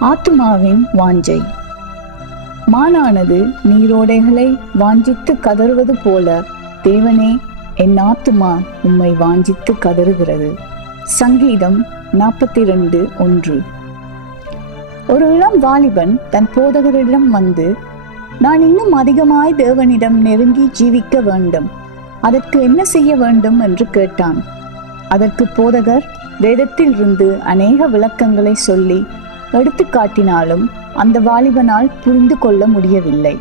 ஆத்மாவின் வாஞ்சை. மானானது நீரோடைகளை வாஞ்சித்து கதறுவது போல தேவனே என் ஆத்துமா உம்மை வாஞ்சித்து கதறுகிறது. சங்கீதம் நாற்பத்தி ரெண்டு ஒன்று. ஒரு இளம் வாலிபன் தன் போதகரிடம் வந்து நான் இன்னும் அதிகமாய் தேவனிடம் நெருங்கி ஜீவிக்க வேண்டும். அதற்கு என்ன செய்ய வேண்டும் என்று கேட்டான். அதற்கு போதகர் வேதத்தில் இருந்து அநேக விளக்கங்களை சொல்லி எடுத்து காட்டினாலும் அந்த வாலிபனால் புரிந்து கொள்ள முடியவில்லை.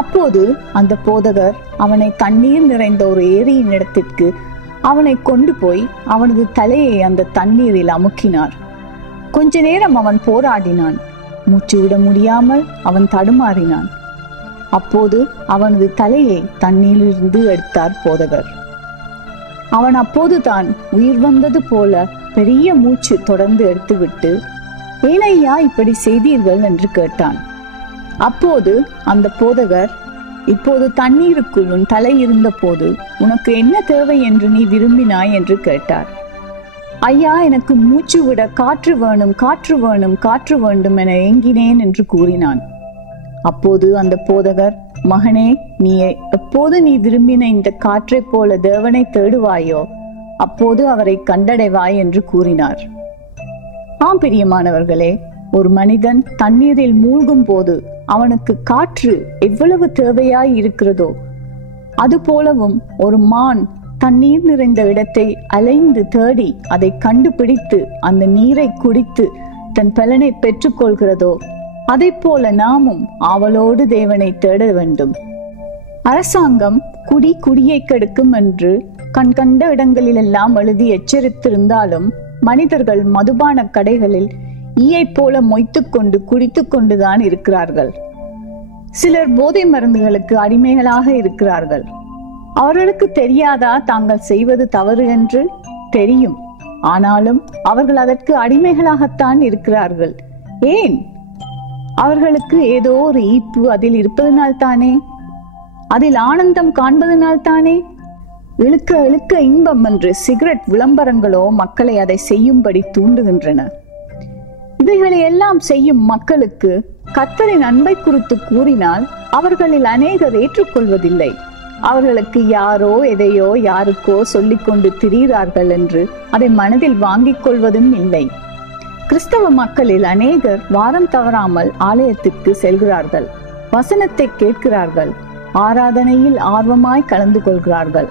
அப்போது அந்த போதகர் அவனை தண்ணீர் நிறைந்த ஒரு ஏரியின் இடத்திற்கு அவனை கொண்டு போய் அவனது தலையை அந்த தண்ணீரில் அமுக்கினார். கொஞ்ச நேரம் அவன் போராடினான். மூச்சு விட முடியாமல் அவன் தடுமாறினான். அப்போது அவனது தலையை தண்ணீரிலிருந்து எடுத்தார் போதகர். அவன் அப்போதுதான் உயிர் வந்தது போல பெரிய மூச்சு தொடர்ந்து எடுத்துவிட்டு ஏனையா இப்படி செய்தீர்கள்? என்று கேட்டான். அப்போது அந்த போதகர் இப்போது தண்ணீருக்குள் உன் தலை இருந்த போது உனக்கு என்ன தேவை என்று நீ விரும்பினாய்? என்று கேட்டார். ஐயா எனக்கு மூச்சு விட காற்று வேணும் காற்று வேணும் காற்று வேண்டும் என ஏங்கினேன் என்று கூறினான். அப்போது அந்த போதகர் மகனே நீ எப்போது நீ விரும்பின இந்த காற்றைப் போல தேவனை தேடுவாயோ? அப்போது அவரை கண்டடைவாய் என்று கூறினார். ஆம் பிரியமானவர்களே ஒரு மனிதன் தண்ணீரில் மூழ்கும் போது அவனுக்கு காற்று எவ்வளவு தேவையாய் இருக்கிறதோ அது போலவும் ஒரு மான் தண்ணீர் நிறைந்த இடத்தை அலைந்து தேடி அதை கண்டுபிடித்து அந்த நீரை குடித்து தன் பலனை பெற்றுக்கொள்கிறதோ அதை போல நாமும் அவளோடு தேவனை தேட வேண்டும். அரசாங்கம் குடி குடியை கெடுக்கும் என்று கண்கண்ட இடங்களிலெல்லாம் எழுதி எச்சரித்திருந்தாலும் மனிதர்கள் மதுபான கடைகளில் ஈயை போல மொய்த்துக்கொண்டு கொண்டு கொண்டுதான் இருக்கிறார்கள். சிலர் போதை மருந்துகளுக்கு அடிமைகளாக இருக்கிறார்கள். அவர்களுக்கு தெரியாதா தாங்கள் செய்வது தவறு என்று? தெரியும். ஆனாலும் அவர்கள் அதற்கு அடிமைகளாகத்தான் இருக்கிறார்கள். ஏன்? அவர்களுக்கு ஏதோ ஒரு ஈர்ப்பு அதில் இருப்பதனால் தானே அதில் ஆனந்தம் காண்பதனால் தானே இழுக்க இழுக்க இன்பம் என்று சிகரெட் விளம்பரங்களோ மக்களை அதை செய்யும்படி தூண்டுகின்றன. இவைகளை எல்லாம் செய்யும் மக்களுக்கு கத்தரின் அன்பை குறித்து கூறினால் அவர்களில் அநேகர் ஏற்றுக்கொள்வதில்லை. அவர்களுக்கு யாரோ எதையோ யாருக்கோ சொல்லிக்கொண்டு திரிகிறார்கள் என்று அதை மனதில் வாங்கிக் கொள்வதும் இல்லை. கிறிஸ்தவ மக்களில் அநேகர் வாரம் தவறாமல் ஆலயத்திற்கு செல்கிறார்கள். வசனத்தை கேட்கிறார்கள். ஆராதனையில் ஆர்வமாய் கலந்து கொள்கிறார்கள்.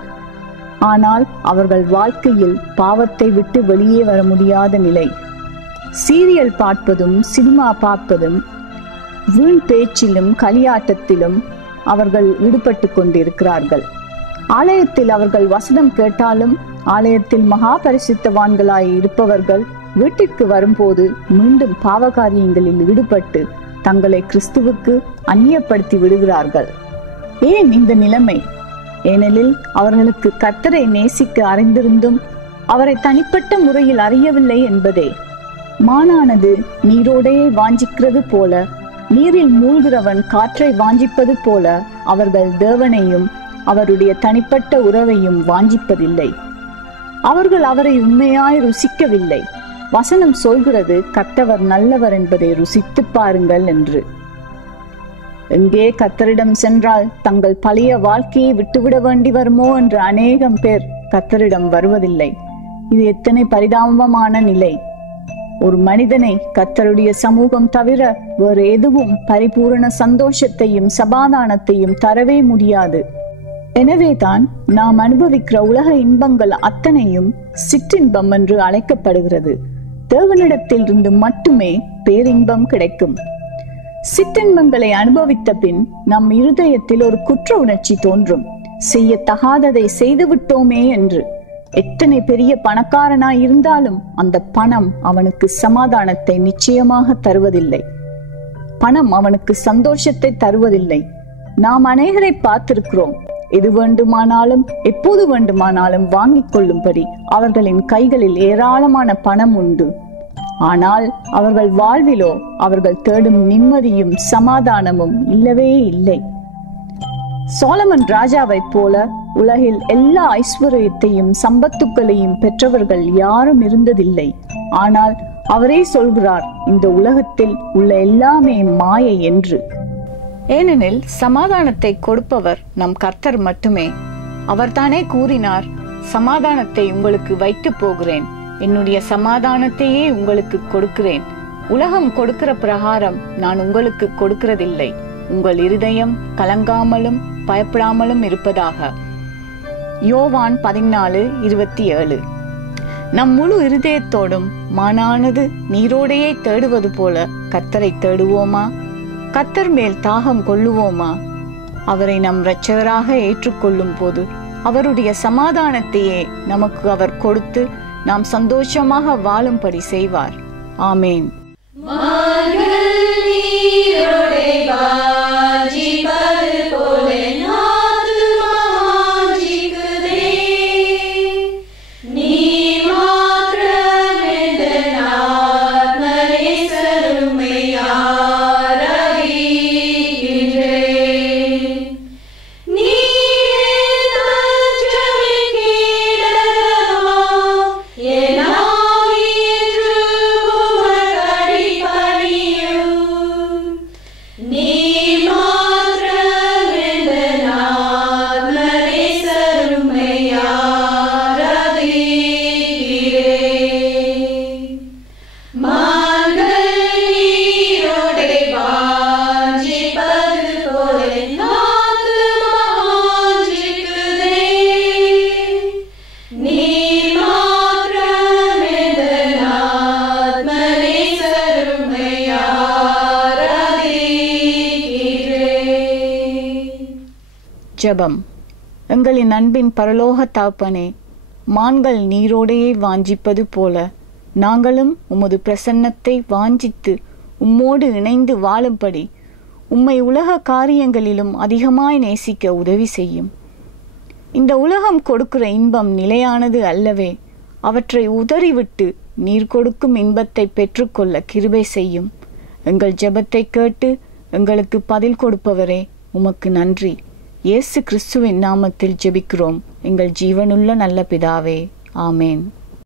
ஆனால் அவர்கள் வாழ்க்கையில் பாவத்தை விட்டு வெளியே வர முடியாத நிலை. சீரியல் பார்ப்பதும் சினிமா பார்ப்பதும் வீண் பேச்சிலும் களியாட்டத்திலும் அவர்கள் ஈடுபட்டு கொண்டிருக்கிறார்கள். ஆலயத்தில் அவர்கள் வசனம் கேட்டாலும் ஆலயத்தில் மகா பரிசுத்தவான்களாய் இருப்பவர்கள் வீட்டிற்கு வரும்போது மீண்டும் பாவகாரியங்களில் ஈடுபட்டு தங்களை கிறிஸ்துவுக்கு அந்நியப்படுத்தி விடுகிறார்கள். ஏன் இந்த நிலைமை? ஏனெனில் அவர்களுக்கு கத்தரை நேசிக்க அறிந்திருந்தும் அவரை தனிப்பட்ட முறையில் அறியவில்லை என்பதே. மானானது நீரோடையை வாஞ்சிக்கிறது போல நீரில் மூழ்கிறவன் காற்றை வாஞ்சிப்பது போல அவர்கள் தேவனையும் அவருடைய தனிப்பட்ட உறவையும் வாஞ்சிப்பதில்லை. அவர்கள் அவரை உண்மையாய் ருசிக்கவில்லை. வசனம் சொல்கிறது கத்தவர் நல்லவர் என்பதை ருசித்து பாருங்கள் என்று. எங்கே கத்தரிடம் சென்றால் தங்கள் பழைய வாழ்க்கையை விட்டுவிட வேண்டி வருமோ என்று அநேகம் பேர் கத்தரிடம் வருவதில்லை. இது எத்தனை பரிதாபமான நிலை. ஒரு மனிதனை கத்தருடைய சமூகம் தவிர வேறு எதுவும் பரிபூரண சந்தோஷத்தையும் சமாதானத்தையும் தரவே முடியாது. எனவேதான் நாம் அனுபவிக்கிற உலக இன்பங்கள் அத்தனையும் சிற்றின்பம் என்று அழைக்கப்படுகிறது. தேவனிடத்தில் இருந்து மட்டுமே பேரின்பம் கிடைக்கும். சிற்றின்பங்களை அனுபவித்த பின் நம் இருதயத்தில் ஒரு குற்ற உணர்ச்சி தோன்றும். செய்ய தகாததை செய்துவிட்டோமே என்று. எத்தனை பெரிய பணக்காரனாய் இருந்தாலும் அந்த பணம் அவனுக்கு சமாதானத்தை நிச்சயமாக தருவதில்லை. பணம் அவனுக்கு சந்தோஷத்தை தருவதில்லை. நாம் அநேகரை பார்த்திருக்கிறோம். எது வேண்டுமானாலும் எப்போது வேண்டுமானாலும் வாங்கிக் கொள்ளும்படி அவர்களின் கைகளில் ஏராளமான பணம் உண்டு. ஆனால் அவர்கள் வாழ்விலோ அவர்கள் தேடும் நிம்மதியும் சமாதானமும் இல்லவே இல்லை. சோலமன் ராஜாவைப் போல உலகில் எல்லா ஐஸ்வர்யத்தையும் சம்பத்துக்களையும் பெற்றவர்கள் யாரும் இருந்ததில்லை. ஆனால் அவரே சொல்கிறார் இந்த உலகத்தில் உள்ள எல்லாமே மாயை என்று. ஏனெனில் சமாதானத்தை கொடுப்பவர் நம் கர்த்தர் மட்டுமே. அவர்தானே கூறினார் சமாதானத்தை உங்களுக்கு வைத்து போகிறேன். என்னுடைய சமாதானத்தையே உங்களுக்கு கொடுக்கிறேன். உலகம் கொடுக்கிற பிரகாரம் நான் உங்களுக்கு கொடுக்கிறதில்லை. உங்கள் இருதயம் கலங்காமலும் பயப்படாமலும் இருப்பதாக. யோவான் பதினாலு இருபத்தி ஏழு. நம் முழு இருதயத்தோடும் மானானது நீரோடையை தேடுவது போல கத்தரை தேடுவோமா? கத்தர் மேல் தாகம் கொள்ளுவோமா? அவரை நம் இரட்சகராக ஏற்றுக்கொள்ளும் போது அவருடைய சமாதானத்தையே நமக்கு அவர் கொடுத்து நாம் சந்தோஷமாக வாழும்படி செய்வார். ஆமேன். ஜெபம். எங்களின் அன்பின் பரலோக தாப்பனே மான்கள் நீரோடையை வாஞ்சிப்பது போல நாங்களும் உமது பிரசன்னத்தை வாஞ்சித்து உம்மோடு இணைந்து வாழும்படி உம்மை உலக காரியங்களிலும் அதிகமாய் நேசிக்க உதவி செய்யும். இந்த உலகம் கொடுக்கிற இன்பம் நிலையானது அல்லவே அவற்றை உதறிவிட்டு நீர் கொடுக்கும் இன்பத்தை பெற்றுக்கொள்ள கிருபை செய்யும். எங்கள் ஜெபத்தை கேட்டு எங்களுக்கு பதில் கொடுப்பவரே உமக்கு நன்றி. இயேசு கிறிஸ்துவின் நாமத்தில் ஜெபிக்கிறோம். எங்கள் ஜீவனுள்ள நல்ல பிதாவே ஆமேன்.